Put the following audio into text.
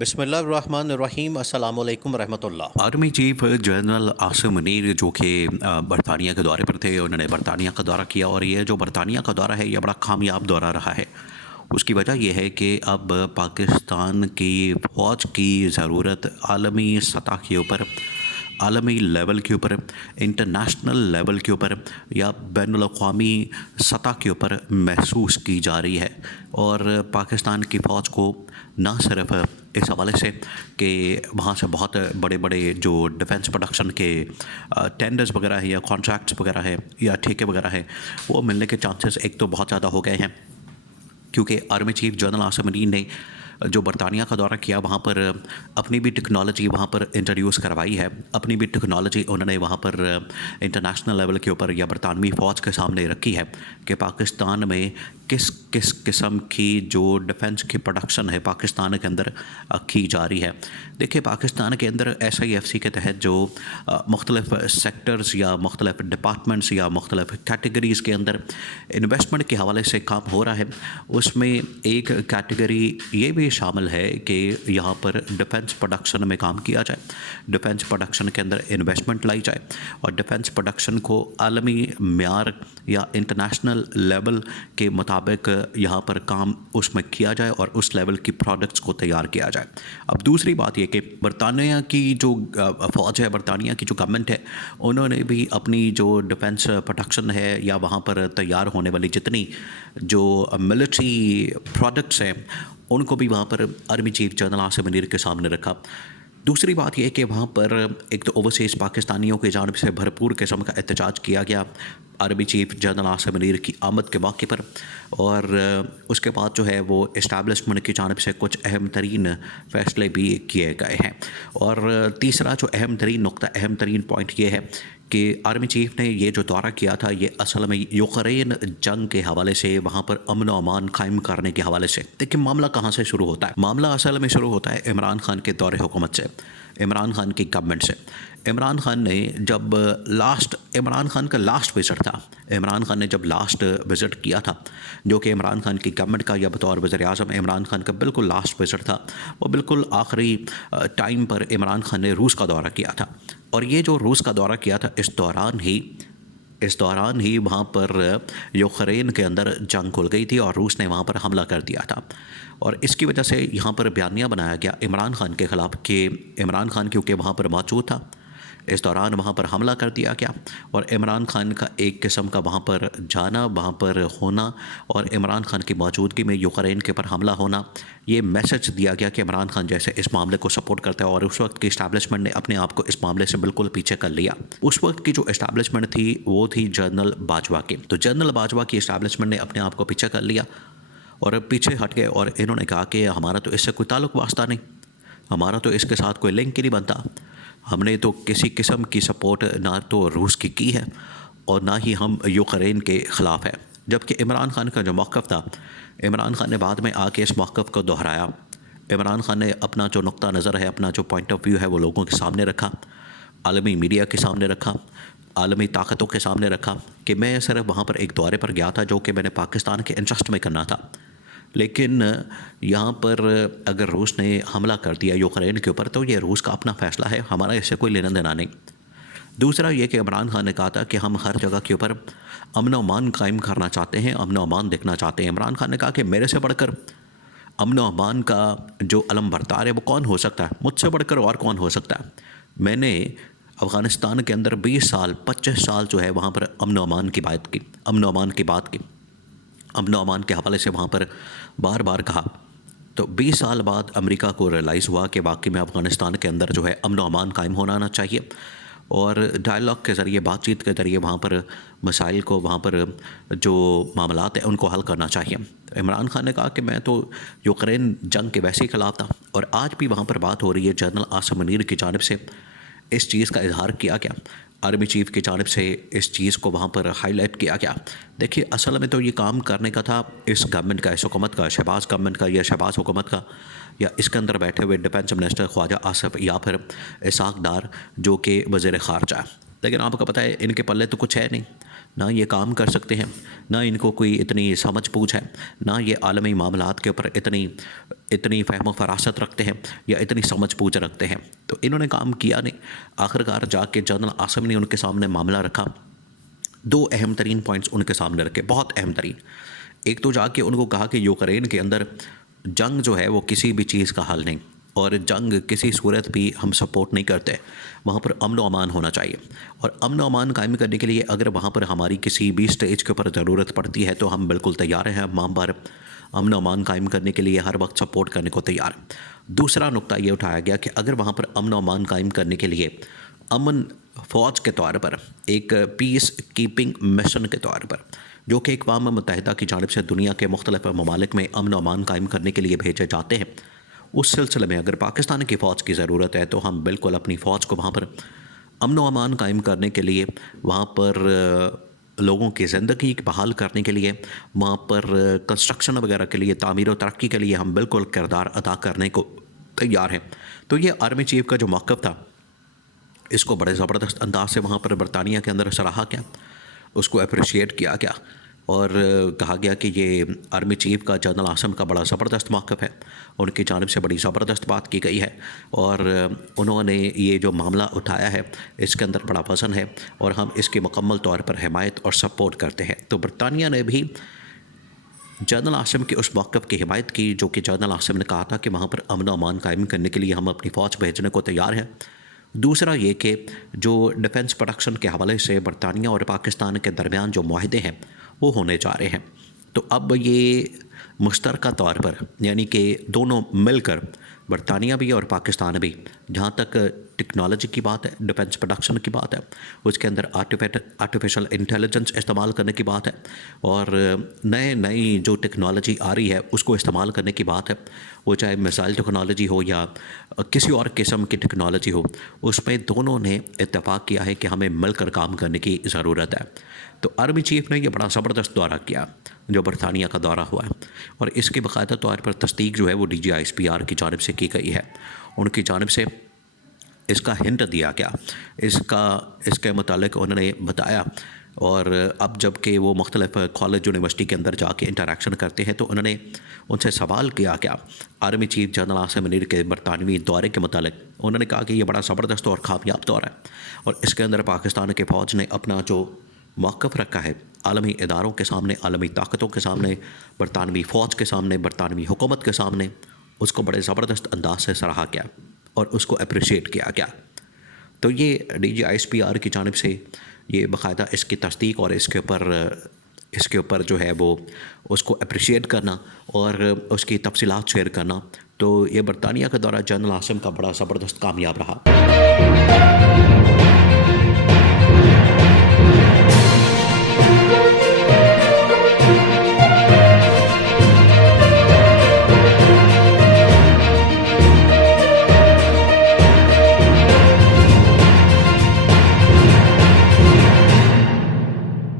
بسم اللہ الرحمن الرحیم۔ السلام علیکم ورحمۃ اللہ۔ Army chief general Asim Munir جو کہ برطانیہ کے دورے پر تھے، انہوں نے برطانیہ کا دورہ کیا، اور یہ جو برطانیہ کا دورہ ہے یہ بڑا کامیاب دورہ رہا ہے۔ اس کی وجہ یہ ہے کہ اب پاکستان کی فوج کی ضرورت عالمی سطح کے اوپر، عالمی لیول کے اوپر، انٹرنیشنل لیول کے اوپر یا بین الاقوامی سطح کے اوپر محسوس کی جا رہی ہے، اور پاکستان کی فوج کو نہ صرف اس حوالے سے کہ وہاں سے بہت بڑے بڑے جو ڈیفنس پروڈکشن کے ٹینڈرز وغیرہ ہیں یا کانٹریکٹس وغیرہ ہیں یا ٹھیکے وغیرہ ہیں، وہ ملنے کے چانسز ایک تو بہت زیادہ ہو گئے ہیں، کیونکہ army chief general Asim Munir نے جو برطانیہ کا دورہ کیا وہاں پر اپنی بھی ٹیکنالوجی وہاں پر انٹروڈیوس کروائی ہے، اپنی بھی ٹیکنالوجی انہوں نے وہاں پر انٹرنیشنل لیول کے اوپر یا برطانوی فوج کے سامنے رکھی ہے کہ پاکستان میں کس کس قسم کی جو ڈیفنس کی پروڈکشن ہے پاکستان کے اندر کی جا رہی ہے۔ دیکھیں، پاکستان کے اندر SIFC کے تحت جو مختلف سیکٹرز یا مختلف ڈپارٹمنٹس یا مختلف کیٹیگریز کے اندر انویسٹمنٹ کے حوالے سے کام ہو رہا ہے، اس میں ایک کیٹیگری یہ بھی شامل ہے کہ یہاں پر ڈیفنس پروڈکشن میں کام کیا جائے، ڈیفنس پروڈکشن کے اندر انویسٹمنٹ لائی جائے، اور ڈیفنس پروڈکشن کو عالمی معیار یا انٹرنیشنل لیول کے مطابق یہاں پر کام اس میں کیا جائے اور اس لیول کی پروڈکٹس کو تیار کیا جائے۔ اب دوسری بات یہ کہ برطانیہ کی جو فوج ہے، برطانیہ کی جو گورنمنٹ ہے، انہوں نے بھی اپنی جو ڈیفنس پروڈکشن ہے یا وہاں پر تیار ہونے والی جتنی جو ملٹری پروڈکٹس ہیں ان کو بھی وہاں پر army chief general Asim Munir کے سامنے رکھا۔ دوسری بات یہ کہ وہاں پر ایک تو اوورسیز پاکستانیوں کی جانب سے بھرپور قسم کا احتجاج کیا گیا army chief general Asim Munir کی آمد کے موقع پر، اور اس کے بعد جو ہے وہ اسٹیبلشمنٹ کی جانب سے کچھ اہم ترین فیصلے بھی کیے گئے ہیں۔ اور تیسرا جو اہم ترین نقطہ، اہم ترین پوائنٹ یہ ہے کہ آرمی چیف نے یہ جو دورہ کیا تھا یہ اصل میں یوکرین جنگ کے حوالے سے، وہاں پر امن و امان قائم کرنے کے حوالے سے۔ دیکھیں، معاملہ کہاں سے شروع ہوتا ہے؟ معاملہ اصل میں شروع ہوتا ہے عمران خان کے دور حکومت سے، عمران خان کی گورنمنٹ سے۔ عمران خان نے جب عمران خان کا لاسٹ وزٹ تھا، عمران خان نے جب لاسٹ وزٹ کیا تھا جو کہ عمران خان کی گورنمنٹ کا یا بطور وزیر اعظم عمران خان کا بالکل لاسٹ وزٹ تھا، وہ بالکل آخری ٹائم پر عمران خان نے روس کا دورہ کیا تھا، اور یہ جو روس کا دورہ کیا تھا اس دوران ہی وہاں پر یوکرین کے اندر جنگ کھل گئی تھی اور روس نے وہاں پر حملہ کر دیا تھا، اور اس کی وجہ سے یہاں پر بیانیہ بنایا گیا عمران خان کے خلاف کہ عمران خان کیونکہ وہاں پر موجود تھا، اس دوران وہاں پر حملہ کر دیا گیا، اور عمران خان کا ایک قسم کا وہاں پر جانا، وہاں پر ہونا اور عمران خان کی موجودگی میں یوکرین کے پر حملہ ہونا، یہ میسج دیا گیا کہ عمران خان جیسے اس معاملے کو سپورٹ کرتا ہے، اور اس وقت کی اسٹیبلشمنٹ نے اپنے آپ کو اس معاملے سے بالکل پیچھے کر لیا۔ اس وقت کی جو اسٹیبلشمنٹ تھی وہ تھی جنرل باجوہ کی، تو جنرل باجوہ کی اسٹیبلشمنٹ نے اپنے آپ کو پیچھے کر لیا اور پیچھے ہٹ گئے، اور انہوں نے کہا کہ ہمارا تو اس سے کوئی تعلق واسطہ نہیں، ہمارا تو اس کے ساتھ کوئی لنک ہی نہیں بنتا، ہم نے تو کسی قسم کی سپورٹ نہ تو روس کی ہے اور نہ ہی ہم یوکرین کے خلاف ہے۔ جبکہ عمران خان کا جو موقف تھا، عمران خان نے بعد میں آ کے اس موقف کو دہرایا، عمران خان نے اپنا جو نقطہ نظر ہے، اپنا جو پوائنٹ آف ویو ہے وہ لوگوں کے سامنے رکھا، عالمی میڈیا کے سامنے رکھا، عالمی طاقتوں کے سامنے رکھا کہ میں صرف وہاں پر ایک دورے پر گیا تھا جو کہ میں نے پاکستان کے انٹرسٹ میں کرنا تھا، لیکن یہاں پر اگر روس نے حملہ کر دیا یوکرین کے اوپر تو یہ روس کا اپنا فیصلہ ہے، ہمارا اس سے کوئی لینا دینا نہیں۔ دوسرا یہ کہ عمران خان نے کہا تھا کہ ہم ہر جگہ کے اوپر امن و امان قائم کرنا چاہتے ہیں، امن و امان دیکھنا چاہتے ہیں۔ عمران خان نے کہا کہ میرے سے بڑھ کر امن و امان کا جو علم بردار ہے وہ کون ہو سکتا ہے، مجھ سے بڑھ کر اور کون ہو سکتا ہے۔ میں نے افغانستان کے اندر 20 سال 25 سال جو ہے وہاں پر امن و امان کی بات کی، امن و امان کی بات کی، امن و امان کے حوالے سے وہاں پر بار بار کہا۔ تو 20 سال بعد امریکہ کو ریئلائز ہوا کہ واقعی میں افغانستان کے اندر جو ہے امن و امان قائم ہونا چاہیے، اور ڈائلاگ کے ذریعے، بات چیت کے ذریعے وہاں پر مسائل کو، وہاں پر جو معاملات ہیں ان کو حل کرنا چاہیے۔ عمران خان نے کہا کہ میں تو یوکرین جنگ کے ویسے ہی خلاف تھا، اور آج بھی وہاں پر بات ہو رہی ہے، جنرل عاصم منیر کی جانب سے اس چیز کا اظہار کیا گیا، آرمی چیف کی جانب سے اس چیز کو وہاں پر ہائی لائٹ کیا گیا۔ دیکھیے، اصل میں تو یہ کام کرنے کا تھا اس گورنمنٹ کا، اس حکومت کا، شہباز گورنمنٹ کا یا شہباز حکومت کا، یا اس کے اندر بیٹھے ہوئے ڈیفنس منسٹر خواجہ آصف یا پھر اسحاق ڈار جو کہ وزیر خارجہ ہے، لیکن آپ کو پتہ ہے ان کے پلے تو کچھ ہے نہیں۔ نہ یہ کام کر سکتے ہیں، نہ ان کو کوئی اتنی سمجھ بوجھ ہے، نہ یہ عالمی معاملات کے اوپر اتنی فہم و فراست رکھتے ہیں یا اتنی سمجھ بوجھ رکھتے ہیں۔ تو انہوں نے کام کیا نہیں۔ آخرکار جا کے جنرل عاصم نے ان کے سامنے معاملہ رکھا، دو اہم ترین پوائنٹس ان کے سامنے رکھے، بہت اہم ترین۔ ایک تو جا کے ان کو کہا کہ یوکرین کے اندر جنگ جو ہے وہ کسی بھی چیز کا حل نہیں، اور جنگ کسی صورت بھی ہم سپورٹ نہیں کرتے، وہاں پر امن و امان ہونا چاہیے، اور امن و امان قائم کرنے کے لیے اگر وہاں پر ہماری کسی بھی سٹیج کے اوپر ضرورت پڑتی ہے تو ہم بالکل تیار ہیں، ہم وہاں پر امن و امان قائم کرنے کے لیے ہر وقت سپورٹ کرنے کو تیار ہیں۔ دوسرا نقطہ یہ اٹھایا گیا کہ اگر وہاں پر امن و امان قائم کرنے کے لیے امن فوج کے طور پر، ایک پیس کیپنگ مشن کے طور پر، جو کہ اقوام متحدہ کی جانب سے دنیا کے مختلف ممالک میں امن و امان قائم کرنے کے لیے بھیجے جاتے ہیں، اس سلسلے میں اگر پاکستان کی فوج کی ضرورت ہے تو ہم بالکل اپنی فوج کو وہاں پر امن و امان قائم کرنے کے لیے، وہاں پر لوگوں کی زندگی بحال کرنے کے لیے، وہاں پر کنسٹرکشن وغیرہ کے لیے، تعمیر و ترقی کے لیے ہم بالکل کردار ادا کرنے کو تیار ہیں۔ تو یہ آرمی چیف کا جو موقف تھا، اس کو بڑے زبردست انداز سے وہاں پر برطانیہ کے اندر سراہا گیا، اس کو اپریشیٹ کیا گیا، اور کہا گیا کہ یہ آرمی چیف کا جنرل عاصم کا بڑا زبردست موقف ہے، ان کی جانب سے بڑی زبردست بات کی گئی ہے، اور انہوں نے یہ جو معاملہ اٹھایا ہے اس کے اندر بڑا وزن ہے، اور ہم اس کی مکمل طور پر حمایت اور سپورٹ کرتے ہیں۔ تو برطانیہ نے بھی جنرل عاصم کے اس موقف کی حمایت کی، جو کہ جنرل عاصم نے کہا تھا کہ وہاں پر امن و امان قائم کرنے کے لیے ہم اپنی فوج بھیجنے کو تیار ہیں۔ دوسرا یہ کہ جو ڈیفنس پروڈکشن کے حوالے سے برطانیہ اور پاکستان کے درمیان جو معاہدے ہیں وہ ہونے جا رہے ہیں، تو اب یہ مشترکہ طور پر، یعنی کہ دونوں مل کر، برطانیہ بھی اور پاکستان بھی، جہاں تک ٹیکنالوجی کی بات ہے، ڈیفنس پروڈکشن کی بات ہے، اس کے اندر آرٹیفیشل انٹیلیجنس استعمال کرنے کی بات ہے، اور نئی جو ٹیکنالوجی آ رہی ہے اس کو استعمال کرنے کی بات ہے، وہ چاہے میزائل ٹیکنالوجی ہو یا کسی اور قسم کی ٹیکنالوجی ہو، اس میں دونوں نے اتفاق کیا ہے کہ ہمیں مل کر کام کرنے کی ضرورت ہے۔ تو آرمی چیف نے یہ بڑا زبردست دورہ کیا جو برطانیہ کا دورہ ہوا ہے، اور اس کی باقاعدہ طور پر تصدیق جو ہے وہ DGISPR کی جانب سے کی گئی ہے۔ ان کی جانب سے اس کا ہنٹ دیا گیا، اس کے متعلق انہوں نے بتایا، اور اب جب کہ وہ مختلف کالج یونیورسٹی کے اندر جا کے انٹریکشن کرتے ہیں تو انہوں نے ان سے سوال کیا گیا army chief general Asim Munir کے برطانوی دورے کے متعلق۔ انہوں نے کہا کہ یہ بڑا زبردست اور کامیاب دورہ ہے، اور اس کے اندر پاکستان کے فوج نے اپنا جو موقف رکھا ہے عالمی اداروں کے سامنے، عالمی طاقتوں کے سامنے، برطانوی فوج کے سامنے، برطانوی حکومت کے سامنے، اس کو بڑے زبردست انداز سے سراہا گیا اور اس کو اپریشیٹ کیا گیا۔ تو یہ DGISPR کی جانب سے یہ باقاعدہ اس کی تصدیق اور اس کے اوپر جو ہے وہ اس کو اپریشیٹ کرنا اور اس کی تفصیلات شیئر کرنا، تو یہ برطانیہ کا دورہ جنرل عاصم کا بڑا زبردست کامیاب رہا۔